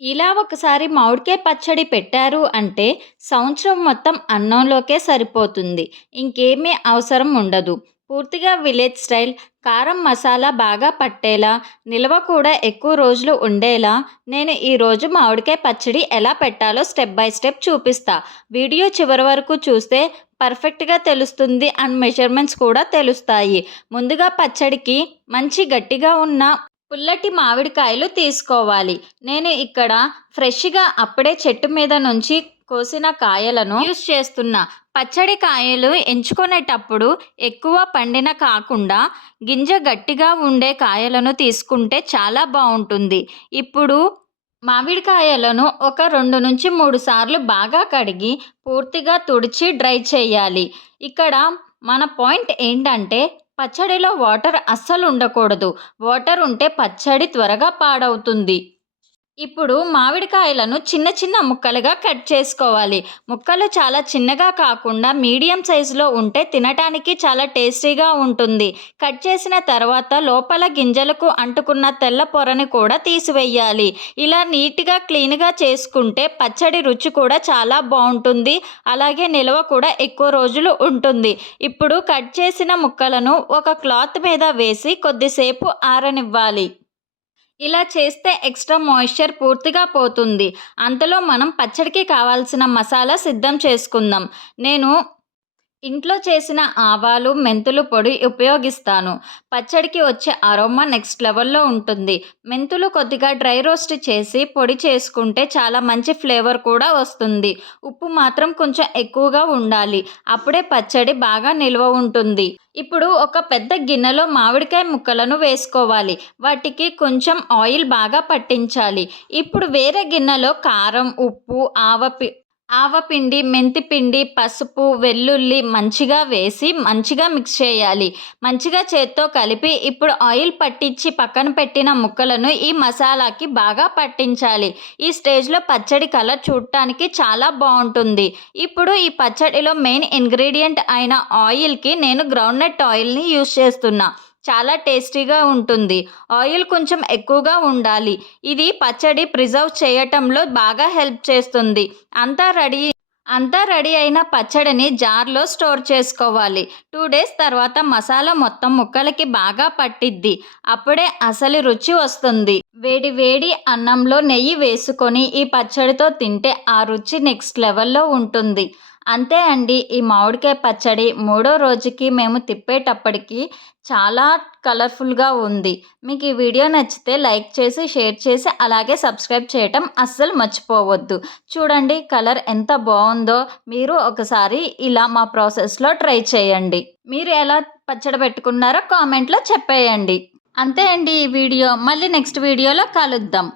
ఇలా ఒకసారి మామిడికాయ పచ్చడి పెట్టారు అంటే సంవత్సరం మొత్తం అన్నంలోకే సరిపోతుంది. ఇంకేమీ అవసరం ఉండదు. పూర్తిగా విలేజ్ స్టైల్ కారం, మసాలా బాగా పట్టేలా, నిల్వ కూడా ఎక్కువ రోజులు ఉండేలా నేను ఈరోజు మామిడికాయ పచ్చడి ఎలా పెట్టాలో స్టెప్ బై స్టెప్ చూపిస్తా. వీడియో చివరి వరకు చూస్తే పర్ఫెక్ట్‌గా తెలుస్తుంది అండ్ మెజర్‌మెంట్స్ కూడా తెలుస్తాయి. ముందుగా పచ్చడికి మంచి గట్టిగా ఉన్న పుల్లటి మామిడికాయలు తీసుకోవాలి. నేను ఇక్కడ ఫ్రెష్‌గా అప్పుడే చెట్టు మీద నుంచి కోసిన కాయలను యూజ్ చేస్తున్నా. పచ్చడి కాయలు ఎంచుకునేటప్పుడు ఎక్కువ పండిన కాకుండా గింజ గట్టిగా ఉండే కాయలను తీసుకుంటే చాలా బావుంటుంది. ఇప్పుడు మామిడికాయలను ఒక 2-3 సార్లు బాగా కడిగి పూర్తిగా తుడిచి డ్రై చేయాలి. ఇక్కడ మన పాయింట్ ఏంటంటే పచ్చడిలో వాటర్ అస్సలు ఉండకూడదు. వాటర్ ఉంటే పచ్చడి త్వరగా పాడవుతుంది. ఇప్పుడు మామిడికాయలను చిన్న చిన్న ముక్కలుగా కట్ చేసుకోవాలి. ముక్కలు చాలా చిన్నగా కాకుండా మీడియం సైజులో ఉంటే తినటానికి చాలా టేస్టీగా ఉంటుంది. కట్ చేసిన తర్వాత లోపల గింజలకు అంటుకున్న తెల్ల పొరని కూడా తీసివేయాలి. ఇలా నీట్‌గా క్లీన్‌గా చేసుకుంటే పచ్చడి రుచి కూడా చాలా బావుంటుంది. అలాగే నిల్వ కూడా ఎక్కువ రోజులు ఉంటుంది. ఇప్పుడు కట్ చేసిన ముక్కలను ఒక క్లాత్ మీద వేసి కొద్దిసేపు ఆరనివ్వాలి. ఇలా చేస్తే ఎక్స్ట్రా మాయిశ్చర్ పూర్తిగా పోతుంది. అంతలో మనం పచ్చడికి కావాల్సిన మసాలా సిద్ధం చేసుకుందాం. నేను ఇంట్లో చేసిన ఆవాలు, మెంతులు పొడి ఉపయోగిస్తాను. పచ్చడికి వచ్చే అరోమా నెక్స్ట్ లెవెల్‌లో ఉంటుంది. మెంతులు కొద్దిగా డ్రై రోస్ట్ చేసి పొడి చేసుకుంటే చాలా మంచి ఫ్లేవర్ కూడా వస్తుంది. ఉప్పు మాత్రం కొంచెం ఎక్కువగా ఉండాలి. అప్పుడే పచ్చడి బాగా నిల్వ ఉంటుంది. ఇప్పుడు ఒక పెద్ద గిన్నెలో మామిడికాయ ముక్కలను వేసుకోవాలి. వాటికి కొంచెం ఆయిల్ బాగా పట్టించాలి. ఇప్పుడు వేరే గిన్నెలో కారం, ఉప్పు, ఆవపిండి, మెంతిపిండి, పసుపు, వెల్లుల్లి మంచిగా వేసి మంచిగా మిక్స్ చేయాలి. మంచిగా చేత్తో కలిపి ఇప్పుడు ఆయిల్ పట్టించి పక్కన పెట్టిన ముక్కలను ఈ మసాలాకి బాగా పట్టించాలి. ఈ స్టేజ్‌లో పచ్చడి కలర్ చూడటానికి చాలా బావుంటుంది. ఇప్పుడు ఈ పచ్చడిలో మెయిన్ ఇంగ్రీడియంట్ అయిన ఆయిల్‌కి నేను గ్రౌండ్‌నట్ ఆయిల్‌ని యూజ్ చేస్తున్నా. చాలా టేస్టీగా ఉంటుంది. ఆయిల్ కొంచెం ఎక్కువగా ఉండాలి. ఇది పచ్చడి ప్రిజర్వ్ చేయటంలో బాగా హెల్ప్ చేస్తుంది. అంతా రెడీ అంతా రెడీ అయిన పచ్చడిని జార్‌లో స్టోర్ చేసుకోవాలి. 2 డేస్ తర్వాత మసాలా మొత్తం ముక్కలకి బాగా పట్టిద్ది. అప్పుడే అసలు రుచి వస్తుంది. వేడి వేడి అన్నంలో నెయ్యి వేసుకొని ఈ పచ్చడితో తింటే ఆ రుచి నెక్స్ట్ లెవెల్‌లో ఉంటుంది. అంతే అండి. ఈ మామిడికాయ పచ్చడి మూడో రోజుకి మేము తిప్పేటప్పటికి చాలా కలర్‌ఫుల్‌గా ఉంది. మీకు ఈ వీడియో నచ్చితే లైక్ చేసి, షేర్ చేసి, అలాగే సబ్స్క్రైబ్ చేయటం అస్సలు మర్చిపోవద్దు. చూడండి కలర్ ఎంత బావుందో. మీరు ఒకసారి ఇలా మా ప్రాసెస్‌లో ట్రై చేయండి. మీరు ఎలా పచ్చడి పెట్టుకున్నారో కామెంట్‌లో చెప్పేయండి. అంతే అండి ఈ వీడియో. మళ్ళీ నెక్స్ట్ వీడియోలో కలుద్దాం.